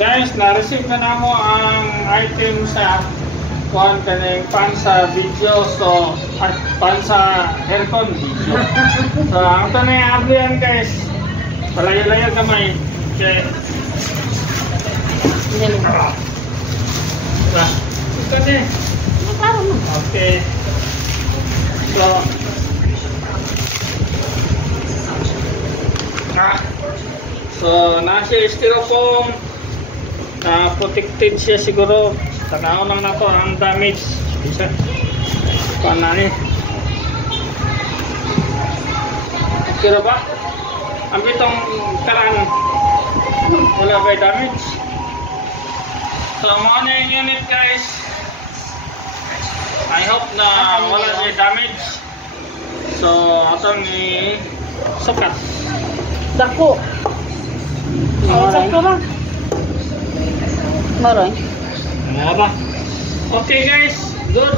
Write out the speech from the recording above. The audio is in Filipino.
Guys, na-receive na mo ang item sa kuhan kaning pan sa video. So, pan sa aircon video. So, ang tanay ablihan guys, palayo-layo kamay. Okay. Ito din. Okay. So, nasa styrofoam. Protected siya siguro. Tanaw lang na to ang damage. Isa. Panani. Pero ba? Ang bitong karaan. Wala ba damage? So, mga na yung unit guys. I hope na wala ba damage. So, atong i-sukat. Dako. Sakto lang. Maroy. Okay guys, good.